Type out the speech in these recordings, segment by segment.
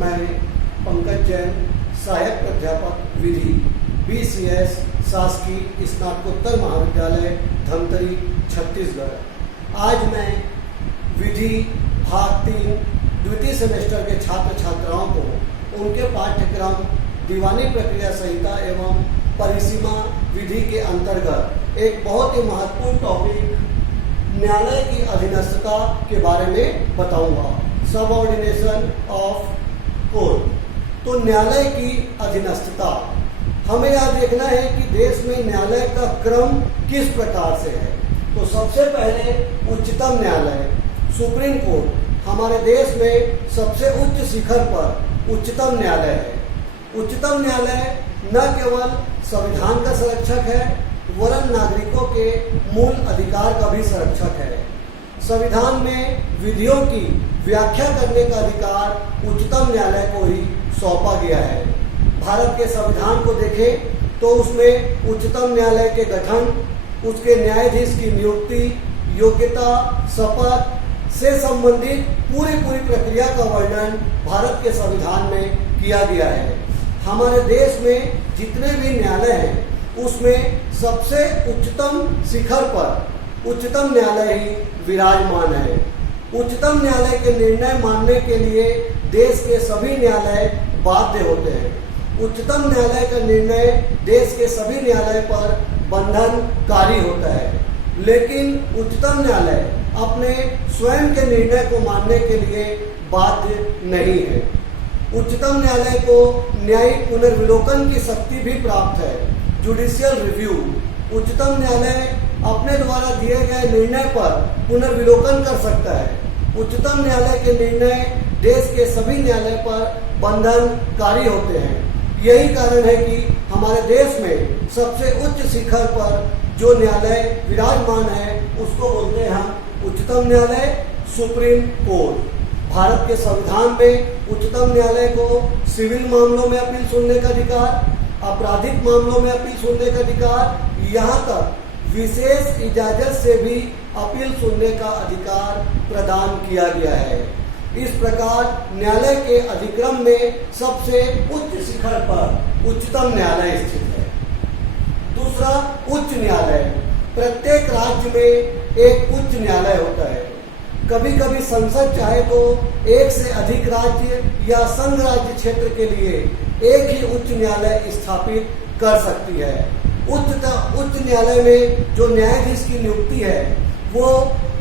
मैं पंकज जैन, सहायक प्राध्यापक विधि, BCS शासकीय स्नातकोत्तर महाविद्यालय धमतरी छत्तीसगढ़। आज मैं विधि भाग 3 द्वितीय सेमेस्टर के छात्र छात्राओं को उनके पाठ्यक्रम दीवानी प्रक्रिया संहिता एवं परिसीमा विधि के अंतर्गत एक बहुत ही महत्वपूर्ण टॉपिक न्यायालय की अधीनस्थता के बारे में बताऊंगा। Subordination of court. तो न्यायालय की अधीनस्थता, हमें यह देखना है कि देश में न्यायालय का क्रम किस प्रकार से है। तो सबसे पहले उच्चतम न्यायालय, सुप्रीम कोर्ट हमारे देश में सबसे उच्च शिखर पर उच्चतम न्यायालय है। उच्चतम न्यायालय न केवल संविधान का संरक्षक है वरन नागरिकों के मूल अधिकार का भी संरक्षक है। संविधान में विधियों की व्याख्या करने का अधिकार उच्चतम न्यायालय को ही सौंपा गया है। भारत के संविधान को देखें तो उसमें उच्चतम न्यायालय के गठन, उसके न्यायाधीश की नियुक्ति, योग्यता, शपथ से संबंधित पूरी प्रक्रिया का वर्णन भारत के संविधान में किया गया है। हमारे देश में जितने भी न्यायालय हैं उसमें सबसे उच्चतम शिखर पर उच्चतम न्यायालय ही विराजमान है। उच्चतम न्यायालय के निर्णय मानने के लिए देश के सभी न्यायालय बाध्य होते हैं। उच्चतम न्यायालय का निर्णय देश के सभी न्यायालय पर बंधनकारी होता है, लेकिन उच्चतम न्यायालय अपने स्वयं के निर्णय को मानने के लिए बाध्य नहीं है। उच्चतम न्यायालय को न्यायिक पुनर्विलोकन की शक्ति भी प्राप्त है, जुडिशियल रिव्यू। उच्चतम न्यायालय अपने द्वारा दिए गए निर्णय पर पुनर्विलोकन कर सकता है। उच्चतम न्यायालय के निर्णय देश के सभी न्यायालय पर बंधनकारी होते हैं। यही कारण है कि हमारे देश में सबसे उच्च शिखर पर जो न्यायालय विराजमान है उसको बोलते हैं हम उच्चतम न्यायालय, सुप्रीम कोर्ट। भारत के संविधान में उच्चतम न्यायालय को सिविल मामलों में अपील सुनने का अधिकार, आपराधिक मामलों में अपील सुनने का अधिकार, यहाँ तक विशेष इजाजत से भी अपील सुनने का अधिकार प्रदान किया गया है। इस प्रकार न्यायालय के अधिक्रम में सबसे उच्च शिखर पर उच्चतम न्यायालय स्थित है। दूसरा, उच्च न्यायालय। प्रत्येक राज्य में एक उच्च न्यायालय होता है। कभी कभी संसद चाहे तो एक से अधिक राज्य या संघ राज्य क्षेत्र के लिए एक ही उच्च न्यायालय स्थापित कर सकती है। उच्च न्यायालय में जो न्यायाधीश की नियुक्ति है वो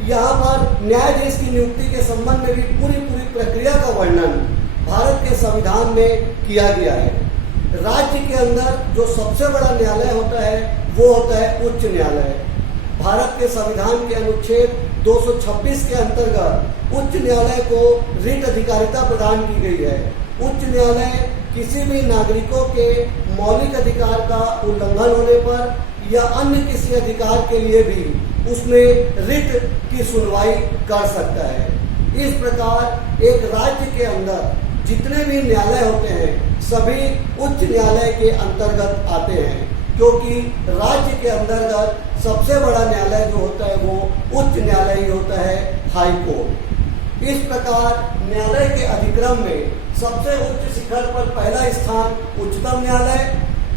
यहाँ पर न्यायाधीश की नियुक्ति के संबंध में भी पूरी प्रक्रिया का वर्णन भारत के संविधान में किया गया है। राज्य के अंदर जो सबसे बड़ा न्यायालय होता है वो होता है उच्च न्यायालय। भारत के संविधान के अनुच्छेद 226 के अंतर्गत उच्च न्यायालय को रिट अधिकारिता प्रदान की गई है। उच्च न्यायालय किसी भी नागरिकों के मौलिक अधिकार का उल्लंघन होने पर या अन्य किसी अधिकार के लिए भी उसमें रिट की सुनवाई कर सकता है। इस प्रकार एक राज्य के अंदर जितने भी न्यायालय होते हैं सभी उच्च न्यायालय के अंतर्गत आते हैं, क्योंकि राज्य के अंतर्गत सबसे बड़ा न्यायालय जो होता है वो उच्च न्यायालय ही होता है, हाई कोर्ट। इस प्रकार न्यायालय के अधिक्रम में सबसे उच्च शिखर पर पहला स्थान उच्चतम न्यायालय,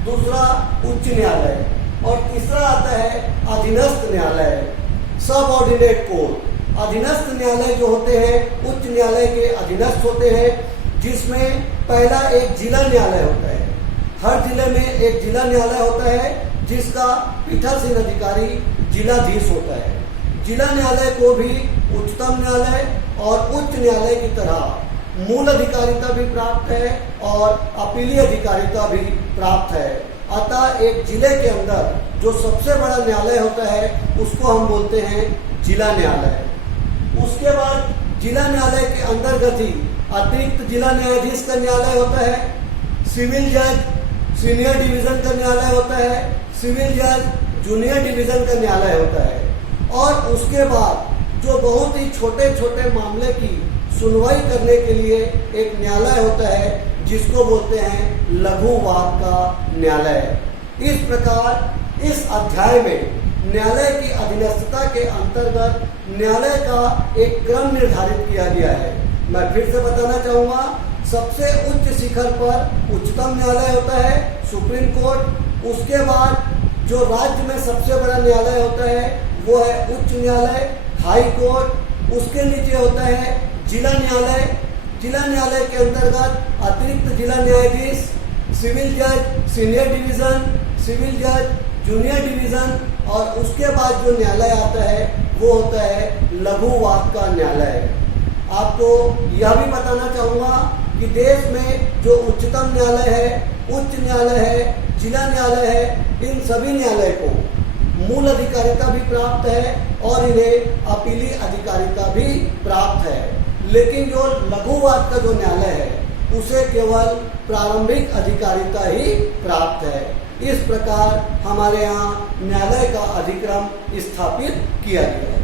दूसरा उच्च न्यायालय और तीसरा आता है अधीनस्थ न्यायालय, सबऑर्डिनेट कोर्ट। अधीनस्थ न्यायालय जो होते हैं उच्च न्यायालय के अधीनस्थ होते हैं, जिसमें पहला एक जिला न्यायालय होता है। हर जिले में एक जिला न्यायालय होता है जिसका पीठासीन अधिकारी जिलाधीश होता है। जिला न्यायालय को भी उच्चतम न्यायालय और उच्च न्यायालय की तरह मूल अधिकारिता भी प्राप्त है और अपीलीय अधिकारिता भी प्राप्त है। अतः एक जिले के अंदर जो सबसे बड़ा न्यायालय होता है उसको हम बोलते हैं जिला न्यायालय। उसके बाद जिला न्यायालय के अंतर्गत ही अतिरिक्त जिला न्यायाधीश का न्यायालय होता है, सिविल जज सीनियर डिवीजन का न्यायालय होता है, सिविल जज जूनियर डिवीजन का न्यायालय होता है और उसके बाद जो बहुत ही छोटे छोटे मामले की सुनवाई करने के लिए एक न्यायालय होता है जिसको बोलते हैं लघु वाद का न्यायालय। इस प्रकार इस अध्याय में न्यायालय की अधीनस्थता के अंतर्गत न्यायालय का एक क्रम निर्धारित किया गया है। मैं फिर से बताना चाहूंगा, सबसे उच्च शिखर पर उच्चतम न्यायालय होता है, सुप्रीम कोर्ट। उसके बाद जो राज्य में सबसे बड़ा न्यायालय होता है वो है उच्च न्यायालय, हाई कोर्ट। उसके नीचे होता है जिला न्यायालय। जिला न्यायालय के अंतर्गत अतिरिक्त जिला न्यायाधीश, सिविल जज सीनियर डिवीजन, सिविल जज जूनियर डिवीजन, और उसके बाद जो न्यायालय आता है वो होता है लघु वाद का न्यायालय। आपको यह भी बताना चाहूँगा कि देश में जो उच्चतम न्यायालय है, उच्च न्यायालय है, जिला न्यायालय है, इन सभी न्यायालय को मूल अधिकारिता भी प्राप्त है और इन्हें अपीली अधिकारिता भी प्राप्त है। लेकिन जो लघु वाद का जो न्यायालय है उसे केवल प्रारंभिक अधिकारिता ही प्राप्त है। इस प्रकार हमारे यहाँ न्यायालय का अधिक्रम स्थापित किया गया है।